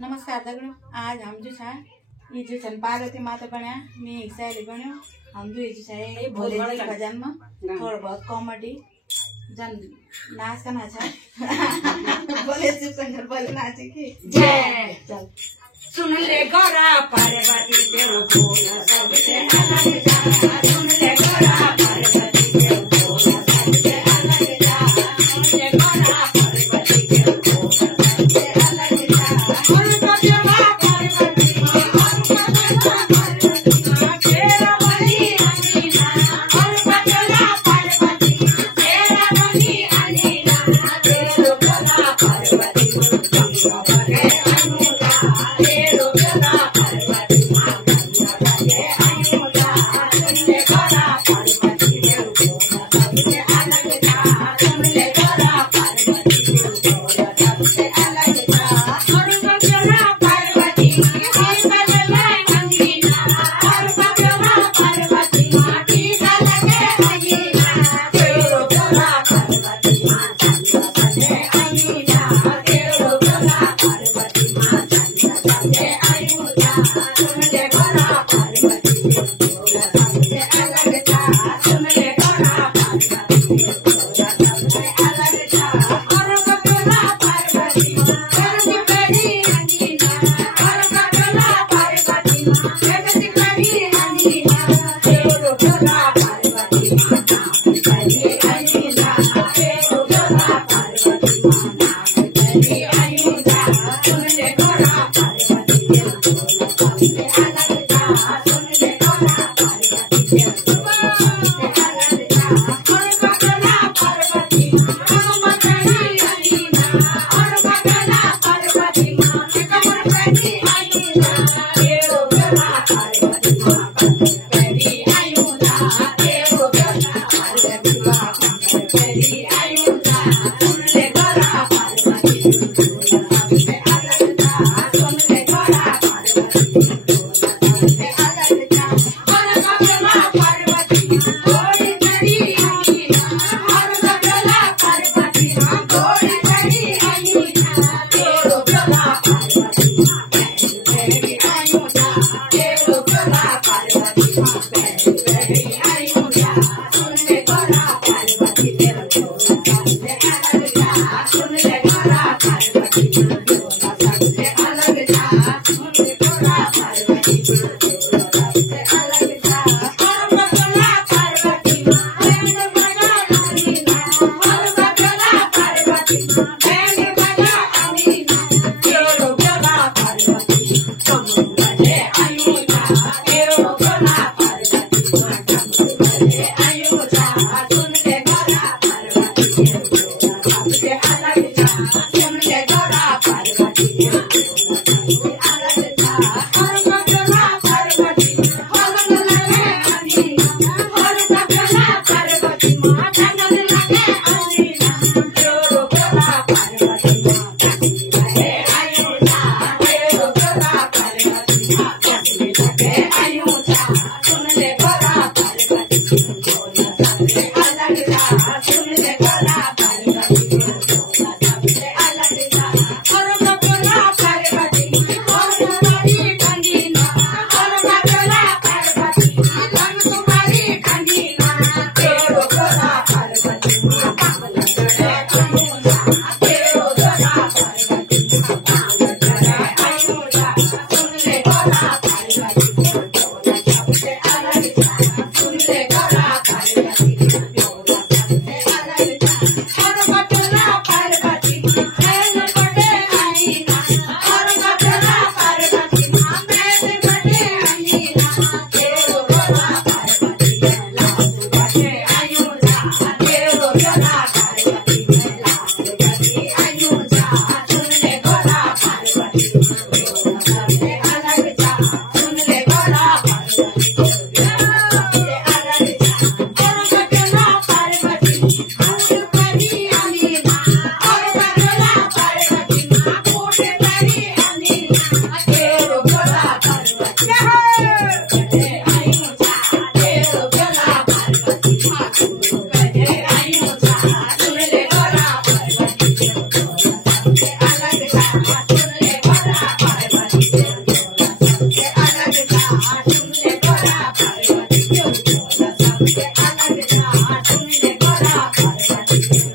नमस्कार दगड़ियों, आज हम जो छा ये जो छन पार्वती माता बण्या मी एक सहेली बण्यो। हम जो जो छा भोले जी भजन में थोड़ा बहुत कॉमेडी जन नाच करना छा बोले शिव शंकर बोले नाचे की जय। चल सुन ले गौरा पार्वती देव भोला सबसे अलग जा। सुन ले गौरा पार्वती देव भोला सबसे अलग जा। सुन ले गौरा पार्वती देव भोला सबसे अलग जा। और कजला पार्वती और कजला पार्वती तेरा बनी अनीना। और कजला पार्वती तेरा बनी अनीना। तेरो गौरा पार्वती तेरा बने अनुला। तेरो गौरा पार्वती तेरा बने अनुला। सुन ले गौरा पार्वती देव भोला सबसे अलग जा। सुन ले गौरा पार्वती देव भोला सबसे अलग जा। और कजला पार्वती और कजला अनीना। और कजला पार्वती तेरा लगे अनीना। तेरो गौरा पार्वती तेरा बने अनीना। तेरो गौरा पार्वती तेरा बने अनुला। सुन ले गौरा पार्वती देव भोला सबसे अलग जा। सुन ले गौरा पार्वती देव भोला सबसे अलग जा। और कजला पार्वती जगति करी अनीना। और कजला पार्वती जगति करी अनीना। तेरो गौरा पार्वती करी अनीना। तेरो गौरा पार्वती करी अनीना। सुन ले गौरा पार्वती देव भोला सबसे अलग जा। सुन ले गौरा पार्वती देव भोला सबसे अलग जा। और कजला पार्वती हनुमत करी अनीना। और कजला पार्वती कमर करी अनीना। तेरो गौरा पार्वती करी अनीना। तेरो गौरा पार्वती करी अनीना। सुन ले गौरा पार्वती भोला सबसे अलग जा। सुन ले गौरा पार्वती भोला सबसे अलग जा। और कजला पार्वती गोरी करी अनीना। और कजला पार्वती गोरी करी अनीना। तेरो गौरा पार्वती करी अनीना। तेरो गौरा पार्वती करी अनीना। सुन ले गौरा पार्वती देव भोला सबसे अलग जा। सुन ले गौरा पार्वती भोला सबसे अलग जा। सुन ले गौरा पार्वती भोला सबसे अलग जा। और कजला पार्वती बैंड बजा अनीना। और कजला पार्वती बैंड बजा अनीना। तेरो गौरा पार्वती कमर बजे अनीना। तेरो गौरा पार्वती कमर बजे अनीना। सुन ले गौरा पार्वती देव भोला सबसे अलग जा। सुन ले गौरा पार्वती देव भोला सबसे अलग जा। और कजला पार्वती भगन लगे अनीना। और कजला पार्वती जगन लगे अनीना। तेरो गौरा पार्वती लगे अनीना। तेरो गौरा पार्वती लगे अनीना। सुन ले गौरा पार्वती भोला सबसे अलग जा। सुन ले गौरा पार्वती भोला सबसे अलग जा। और कजला पार्वती और तुम्हारी ठंडीना। और कजला पार्वती हम तुम्हारी ठंडीना। तेरो गौरा पार्वती लगे अनीना। तेरो गौरा पार्वती लगे अनीना। सुन ले गौरा पार्वती भोला सबसे अलग जा। सुन ले गौरा पार्वती भोला सबसे अलग जा। और कजला पार्वती बैल बड़े अनीना। और कजला पार्वती बैल बड़े अनीना। तेरो गौरा पार्वती लाल बड़े अनीना। तेरो गौरा पार्वती लाल बड़े अनीना। सुन ले गौरा पार्वती भोला सबसे अलग जा। सुन ले गौरा पार्वती भोला सबसे अलग जा। और कजला पार्वती हंस करी अनीना। और कजला पार्वती कोट करी अनीना। तेरो गौरा पार्वती बड़े अनीना। तेरो गौरा पार्वती बड़े अनीना। सुन ले गौरा पार्वती भोला सबसे अलग जा। सुन ले गौरा पार्वती